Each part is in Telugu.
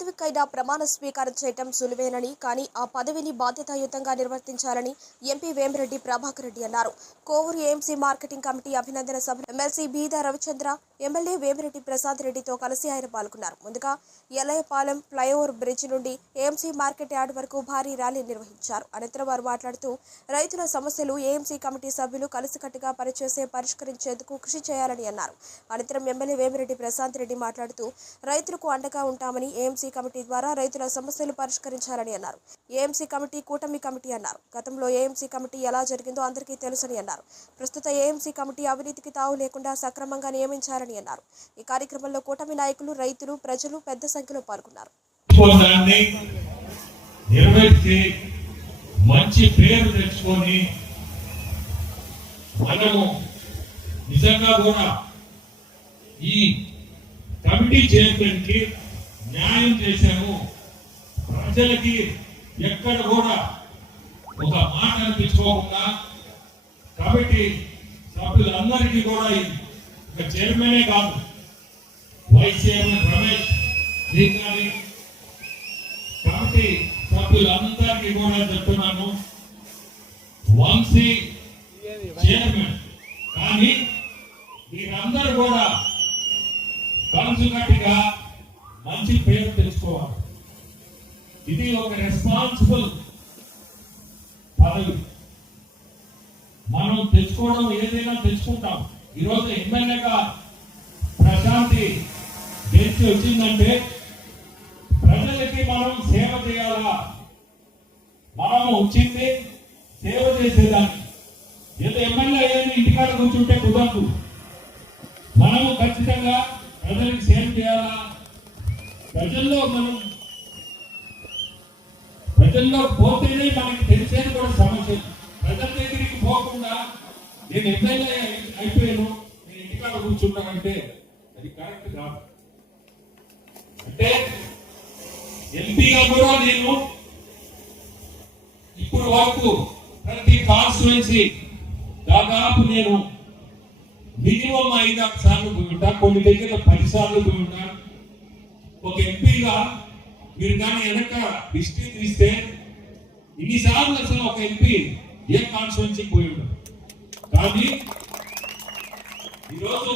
పదవికైనా ప్రమాణ స్వీకారం చేయటం సులువేనని, కానీ ఆ పదవిని బాధ్యతాయుతంగా నిర్వర్తించాలని ఎంపీ వేమిరెడ్డి ప్రభాకర్ రెడ్డి అన్నారు. కోవూరు ఏఎంసీ మార్కెటింగ్ కమిటీ అభినందన సభలో ఎమ్మెల్సీ బీద రవిచంద్ర, ఎమ్మెల్యే వేమిరెడ్డి ప్రసాద్ రెడ్డితో కలిసి ఆయన పాల్గొన్నారు. ముందుగా ఎలయపాలెం ఫ్లైఓవర్ బ్రిడ్జ్ నుండి ఏఎంసీ మార్కెట్ యార్డ్ వరకు భారీ ర్యాలీ నిర్వహించారు. అనంతరం వారు మాట్లాడుతూ రైతుల సమస్యలు ఏఎంసీ కమిటీ సభ్యులు కలిసికట్టుగా పనిచేసే పరిష్కరించేందుకు కృషి చేయాలని అన్నారు. అనంతరం ఎమ్మెల్యే వేమిరెడ్డి ప్రసాద్ రెడ్డి మాట్లాడుతూ రైతులకు అండగా ఉంటామని, ఏఎంసీ కమిటీ ద్వారా రైతుల సమస్యలు పరిష్కరించాలని అన్నారు. ఏఎంసీ కమిటీ కూటమి కమిటీ అన్నారు. గతంలో ఏఎంసీ కమిటీ ఎలా జరిగిందో అందరికీ తెలుసని అన్నారు. ప్రస్తుత ఏఎంసీ కమిటీ అవినీతికి తావు లేకుండా సక్రమంగా నియమించాలని అన్నారు. ఈ కార్యక్రమంలో కూటమి నాయకులు, రైతులు, ప్రజలు పెద్ద సంఖ్యలో పాల్గొన్నారు. మంచి పేరు తెచ్చుకొని మనము నిజంగా కూడా ఈ కమిటీ చైర్మన్ కి న్యాయం చేశాము. ప్రజలకి ఎక్కడ కూడా ఒక మాట అనిపించుకోకుండా కమిటీ సభ్యులందరికీ కూడా ఒక చైర్మనే కాదు, వైస్ చైర్మన్ రమేష్ గారి కమిటీ సభ్యులందరికీ కూడా చెప్తున్నాను, వంశీ చైర్మన్, కానీ మీరందరూ కూడా కలిసికట్టుగా మంచి పేరు తెచ్చుకోవాలి. ఇది ఒక రెస్పాన్సిబుల్ పదవి. మనం తెచ్చుకోవడం ఏదైనా తెచ్చుకుంటాం. ఈరోజు ఎమ్మెల్యేగా ప్రశాంతి గెలిచి వచ్చిందంటే ప్రజలకి మనం సేవ చేయాలా. మనం వచ్చింది సేవ చేసేదాన్ని. ఏదో ఎమ్మెల్యే అయ్యేది ఇంటికాడ కూర్చుంటే కుదరదు. మనము ఖచ్చితంగా ప్రజలకు సేవ చేయాలా. ప్రజల్లో పోతేనే మనకి తెలిసేది కూడా సమస్య. ప్రజల దగ్గరికి పోకుండా నేను ఎమ్మెల్యే అయిపోయాను, నేను ఇంటికాడ కూర్చుంటానంటే అది కరెక్ట్ కాదు. అంటే ఎంపీగా కూడా నేను ఇప్పుడు వరకు ప్రతి కాన్స్టిట్యుయెన్సీ దాదాపు నేను మినిమం 5 సార్లు పోయి ఉంటా, కొన్ని దగ్గర 10 సార్లు పోయి ఉంటా. ఒక ఎంపీగా మీరు కానీ వెనక హిస్టరీ తీస్తే ఇన్నిసార్లు అసలు ఒక ఎంపీ ఏ కాన్స్టిట్యుయెన్సీకి పోయి ఉంటారు. కానీ ఈరోజు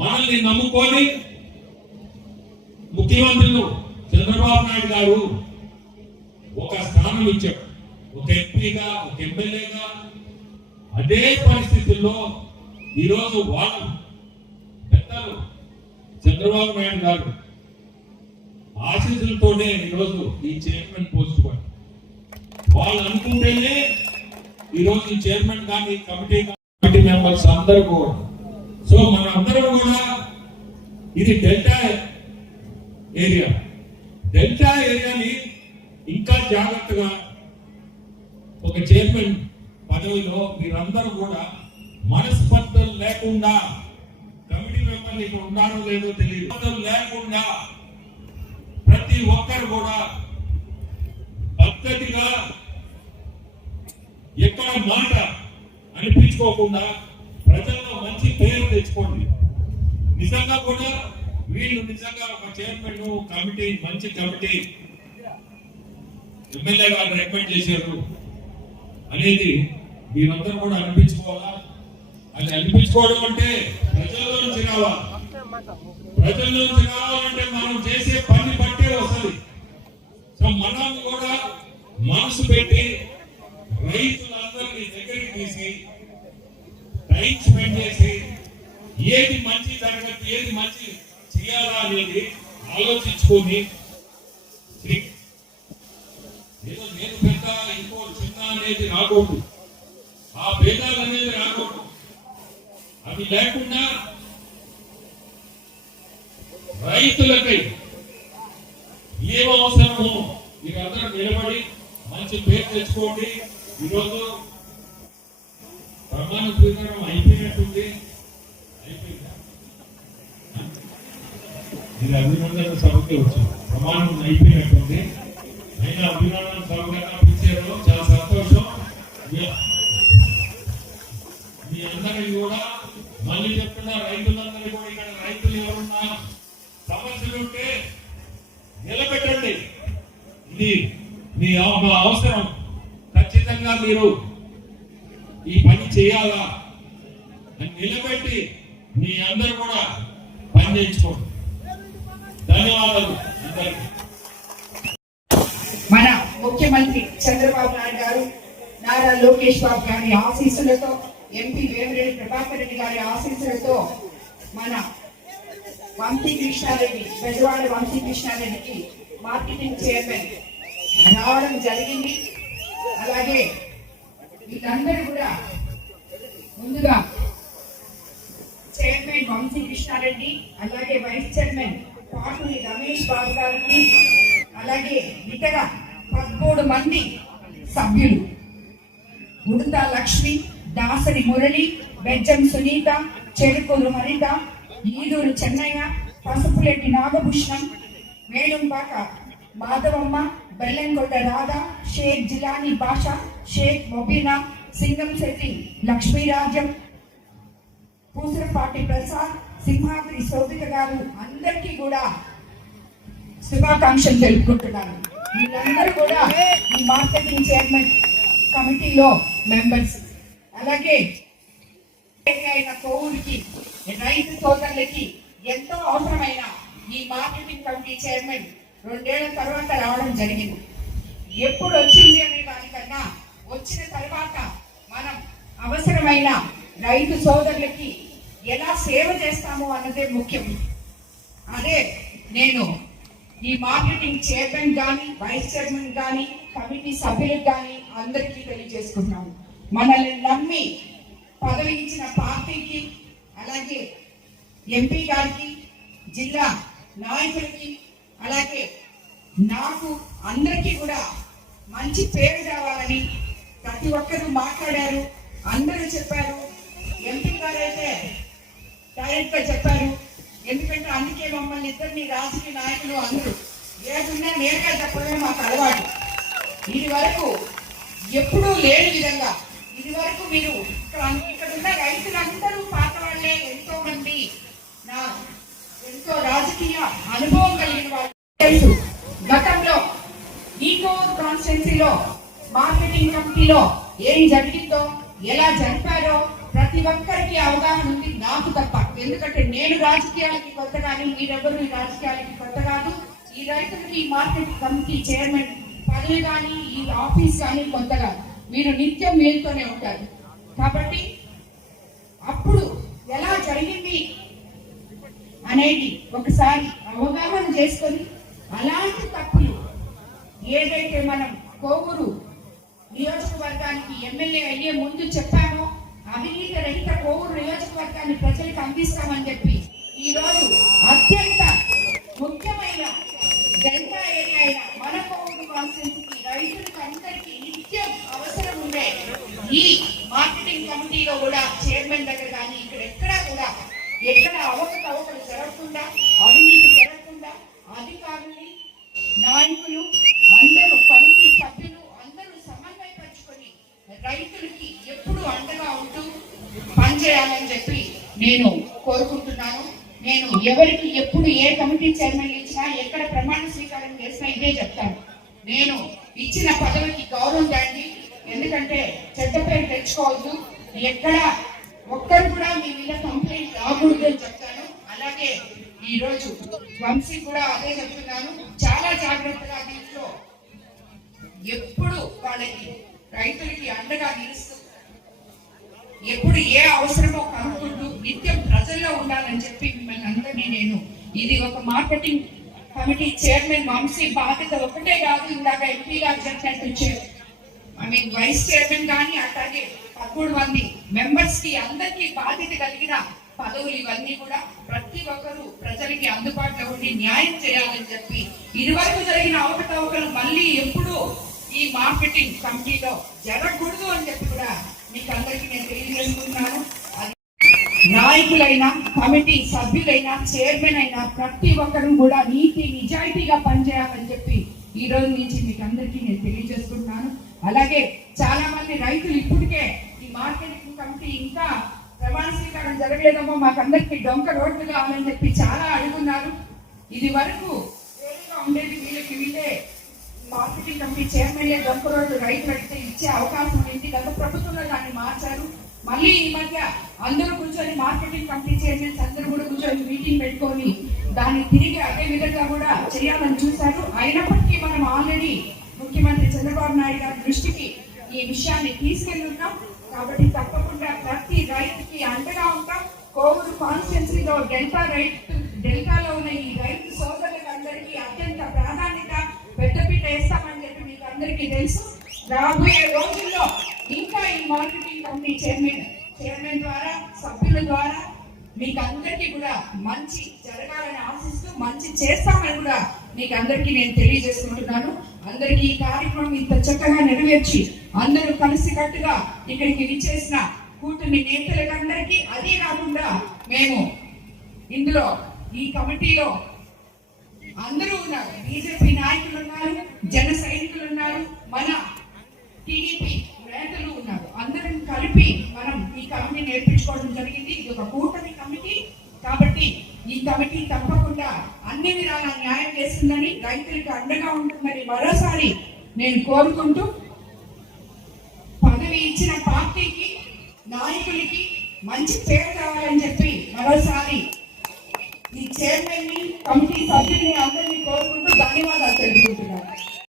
మనల్ని నమ్ముకొని ముఖ్యమంత్రులు చంద్రబాబు నాయుడు గారు ఒక స్థానం ఇచ్చారు, ఒక ఎంపీగా, ఒక ఎమ్మెల్యేగా. అదే పరిస్థితుల్లో ఈరోజు వాళ్ళు పెద్దలు చంద్రబాబు నాయుడు గారు ఆశీస్సులతోనే ఈరోజు ఈ చైర్మన్ పోస్ట్ పడి వాళ్ళు అనుకుంటేనే ఈరోజు ఈ చైర్మన్ కానీ కమిటీ మెంబర్స్ అందరూ కూడా. సో మన అందరం కూడా ఇది డెల్టా ఏరియాని ఇంకా జాగ్రత్తగా ఒక చైర్మన్ పదవిలో మీరందరూ కూడా మనస్పర్ధలు లేకుండా, కమిటీ మెంబర్లు ఇక్కడ ఉన్నారో లేదో తెలియదు లేకుండా ప్రతి ఒక్కరు కూడా పద్ధతిగా ఎక్కడ మాట అనిపించుకోకుండా ప్రజల్లో మంచి పేరు తెచ్చుకోండి. నిజంగా కూడా వీళ్ళు నిజంగా ఒక చైర్మన్ కమిటీ, మంచి కమిటీ ఎమ్మెల్యే గారు రికమెండ్ చేశారు అనేది మీరందరూ కూడా అనిపించుకోవాలా. అది అనిపించుకోవడం అంటే ప్రజల్లో నుంచి రావాలి. ప్రజల్లో నుంచి రావాలంటే మనం చేసే పని బట్టే వస్తుంది. సో మనం కూడా మనసు పెట్టి రైతులందరినీ దగ్గరికి తీసి టైం స్పెండ్ చేసి ఏది మంచి జరగదు, ఏది మంచి చేయాలా అనేది ఆలోచించుకొని, ఏదో నేను పెద్ద ఇంకో చిన్న అనేది రాకూడదు, ఆ భేదాలు అనేది రాకూడదు. అవి లేకుండా రైతులకై ఏం అవసరమో మీరందరూ నిలబడి మంచి పేరు తెచ్చుకోండి. ఈరోజు ప్రమాణ స్వీకారం అయిపోయినట్టుంది. ఇది అభినందన సభకి వచ్చింది, ప్రమాణం అయిపోయినట్టుంది. అయినా అభినందన సభగా పిలిచారు, చాలా సంతోషం. మీ అందరికీ కూడా మళ్ళీ చెప్తున్నా, రైతులందరూ కూడా ఇక్కడ రైతులు ఎవరున్నా సమస్యలు ఉంటే ఇది మీ మా అవసరం, ఖచ్చితంగా మీరు ఈ పని చేయాలా అని నిలబెట్టి మీ అందరూ కూడా పని చేయించుకోండి. ధన్యవాదాలు అందరికీ. మన ముఖ్యమంత్రి చంద్రబాబు నాయుడు గారు, నారా లోకేష్ బాబు గారి ఆశీస్సులతో, ఎంపీ వేమిరెడ్డి ప్రభాకర్ రెడ్డి గారి ఆశీస్సులతో మన వంశీ కృష్ణారెడ్డి, బెజవాడ వంశీ కృష్ణారెడ్డికి మార్కెటింగ్ చైర్మన్ రావడం జరిగింది. అలాగే వీళ్ళందరూ కూడా ముందుగా చైర్మన్ వంశీ కృష్ణారెడ్డి, అలాగే వైస్ చైర్మన్ పాటూరి రమేష్ బాబు గారికి, అలాగే ఇతర 13 మంది సభ్యులు ఉడతా లక్ష్మి, దాసరి మురళి, బెజ్జం సునీత, చెరుకూరు హరిత, ఈదూరు చెన్నయ్య, పసుపులెట్టి నాగభూషణం, వేణుంపాక మాధవమ్మ, బెల్లంకొండ రాధా, షేక్ జిలానీ బాషా, షేక్ మొబీనా, సింగంశెట్టి లక్ష్మీరాజ్యం, పూసరపాటి ప్రసాద్, సింహాద్రి శోభిత గారు అందరికీ కూడా శుభాకాంక్షలు తెలుపుకుంటున్నాను. వీళ్ళందరూ కూడా ఈ మార్కెటింగ్ చైర్మన్ కమిటీలో మెంబర్స్. అలాగే అయిన కోవూరికి రైతు సోదరులకి ఎంతో అవసరమైన ఈ మార్కెటింగ్ కమిటీ చైర్మన్ 2 ఏళ్ల తర్వాత రావడం జరిగింది. ఎప్పుడు వచ్చింది అనే దానికన్నా వచ్చిన తర్వాత మనం అవసరమైన రైతు సోదరులకి ఎలా సేవ చేస్తామో అన్నదే ముఖ్యం. అదే నేను ఈ మార్కెటింగ్ చైర్మన్ కానీ, వైస్ చైర్మన్ కానీ, కమిటీ సభ్యులకు కానీ అందరికీ తెలియజేసుకుంటున్నాను. మనల్ని నమ్మి పదవి ఇచ్చిన పార్టీకి, అలాగే ఎంపీ గారికి, జిల్లా నాయకులకి, అలాగే నాకు అందరికీ కూడా మంచి పేరు రావాలని ప్రతి ఒక్కరూ మాట్లాడారు, అందరూ చెప్పారు. ఎంపీ గారు అయితే డైరెక్ట్ గా చెప్పారు. ఎందుకంటే అందుకే మమ్మల్ని ఇద్దరిని రాజకీయ నాయకులు అందరూ ఏదున్నా నేరుగా చెప్పడమే మాకు అలవాటు. ఇది వరకు ఎప్పుడూ లేని విధంగా ఇది వరకు మీరు ఇక్కడ ఉన్న రైతులందరూ పాత వాళ్ళే, ఎంతో మంది ఎంతో రాజకీయ అనుభవం కలిగిన వాళ్ళు తెలుసు. గతంలో ఈకో కాన్స్టిట్యున్సీలో మార్కెటింగ్ కమిటీలో ఏం జరిగిందో, ఎలా జరిపారో ప్రతి ఒక్కరికి అవగాహన ఉంది, నాకు తప్ప. ఎందుకంటే నేను రాజకీయాలకి కొత్త కానీ, మీరెవరు ఈ రాజకీయాలకి కొత్త కాదు. ఈ రైతులకి ఈ మార్కెట్ కమిటీ చైర్మన్ పదవి కానీ, ఈ ఆఫీస్ కానీ కొత్త కాదు. మీరు నిత్యం మేలుతోనే ఉంటారు. కాబట్టి అప్పుడు ఎలా జరిగింది అనేది ఒకసారి అవగాహన చేసుకొని, అలాంటి తప్పులు ఏదైతే మనం కోవూరు నియోజకవర్గానికి ఎమ్మెల్యే అయ్యే ముందు చెప్పామో, అవినీతి రహిత కోవూరు నియోజకవర్గాన్ని ప్రజలకు అందిస్తామని చెప్పి ఈ రోజు అత్యంత ముఖ్యమైన డెల్టా ఏరియా అయిన మన కోవూరు కాన్స్టిట్యున్సీకి రైతులకు అందరికీ నిత్యం అవసరం ఉండే ఈ మార్కెటింగ్ కమిటీలో కూడా చైర్మన్ దగ్గర కానీ ఇక్కడ ఎక్కడా కూడా ఎక్కడ అవకతవకలు జరగకుండా, అవినీతి జరగకుండా అధికారులు, నాయకులు అందరూ, కమిటీ సభ్యులు అందరూ సమన్వయపరుచుకొని రైతులకి ఎప్పుడు అండగా ఉంటూ పనిచేయాలని చెప్పి నేను కోరుకుంటున్నాను. నేను ఎవరికి ఎప్పుడు ఏ కమిటీ చైర్మన్ ఇచ్చినా, ఎక్కడ ప్రమాణ స్వీకారం చేసినా ఇదే చెప్తాను. నేను ఇచ్చిన పదవికి గౌరవం చేయండి. ఎందుకంటే చెడ్డ పేరు తెచ్చుకోవద్దు. ఎక్కడ ఒక్కరు కూడా మీ మీద కంప్లైంట్ రాకూడదు అని చెప్తాను. అలాగే ఈ రోజు వంశీ కూడా అదే చెప్తున్నాను. చాలా జాగ్రత్తగా దీంట్లో ఎప్పుడు వాళ్ళకి రైతులకి అండగా నిలుస్తూ, ఎప్పుడు ఏ అవసరమో కనుక్కుంటూ నిత్యం ప్రజల్లో ఉండాలని చెప్పి మిమ్మల్ని అందరినీ నేను ఇది ఒక మార్కెటింగ్ కమిటీ చైర్మన్ వంశీ బాధ్యత ఒకటే కాదు. ఇందాక ఎంపీ గారు చెప్పినట్టు వైస్ చైర్మన్ కానీ, అట్లాగే 13 మంది మెంబర్స్ కి అందరికీ బాధ్యత కలిగిన పదవులు ఇవన్నీ కూడా ప్రతి ఒక్కరూ ప్రజలకి అందుబాటులో ఉండి న్యాయం చేయాలని చెప్పి, ఇదివరకు జరిగిన అవకతవకలు మళ్ళీ ఎప్పుడు ఈ మార్కెటింగ్ కమిటీలో జరగకూడదు అని చెప్పి కూడా మీకు అందరికీ నేను తెలియజేసుకుంటున్నాను. నాయకులైనా, కమిటీ సభ్యులైనా, చైర్మన్ అయినా ప్రతి ఒక్కరూ కూడా నీతి నిజాయితీగా పనిచేయాలని చెప్పి ఈ రోజు నుంచి మీకు అందరికీ నేను తెలియజేసుకుంటున్నాను. అలాగే చాలా మంది రైతులు ఇప్పటికే ఈ మార్కెటింగ్ కమిటీ ఇంకా ప్రమాణ స్వీకారం జరగలేదమ్మో, మాకందరికి డొంక రోడ్లు కావాలని చెప్పి చాలా అడుగున్నారు. ఇది వరకు వేరుగా ఉండేది వీళ్ళకి వీళ్ళే మార్కెటింగ్ కమిటీ చైర్మన్ దొంగ రోజు రైతులు అడిగితే ఇచ్చే అవకాశం ఉంది. గత ప్రభుత్వంలో దాన్ని మార్చారు. మళ్ళీ ఈ మధ్య అందరూ కూర్చొని మార్కెటింగ్ కమిటీ చైర్మన్స్ అందరూ కూడా కూర్చొని మీటింగ్ పెట్టుకొని దాన్ని తిరిగి అదే విధంగా కూడా చేయాలని చూశారు. అయినప్పటికీ మనం ఆల్రెడీ ముఖ్యమంత్రి చంద్రబాబు నాయుడు గారి దృష్టికి ఈ విషయాన్ని తీసుకెళ్తున్నాం. కాబట్టి తప్పకుండా ప్రతి రైతుకి అండగా ఉంటాం. కోవూరు కాన్స్టిట్యున్సీలో డెల్టాలో ఉన్న ఈ రైతు సోదరులకు అందరికీ అత్యంత ప్రాధాన్యత పెద్దపీట వేస్తామని చెప్పి మీకు అందరికీ తెలుసు. రాబోయే రోజుల్లో ఇంకా ఈ మార్కెటింగ్ కమిటీ చైర్మన్ ద్వారా సభ్యుల ద్వారా మీకు అందరికీ కూడా మంచి జరగాలని ఆశిస్తూ మంచి చేస్తామని కూడా మీకు అందరికీ నేను తెలియజేసుకుంటున్నాను. అందరికీ ఈ కార్యక్రమం ఇంత చక్కగా నెరవేర్చి అందరూ కలిసికట్టుగా ఇక్కడికి విచ్చేసిన కూటమి నేతలందరికీ, అదే కాకుండా మేము ఇందులో ఈ కమిటీలో అందరూ ఉన్నారు. బీజేపీ నాయకులు ఉన్నారు, జన సైనికులు ఉన్నారు, మన టీడీపీ నేతలు ఉన్నారు. అందరం కలిపి మనం ఈ కమిటీ నేర్పించుకోవడం జరిగింది. ఇది ఒక కూటమి కమిటీ కాబట్టి ఈ కమిటీ తప్పకుండా అన్ని విధాలా న్యాయం చేస్తుందని, రైతులకు అండగా ఉంటుందని మరోసారి నేను కోరుకుంటూ, పదవి ఇచ్చిన పార్టీకి నాయకులకి మంచి పేరు కావాలని చెప్పి మరోసారి ఈ చైర్మన్ ని కమిటీ సభ్యుల్ని అందరినీ కోరుకుంటూ ధన్యవాదాలు తెలుపుకుంటున్నాను.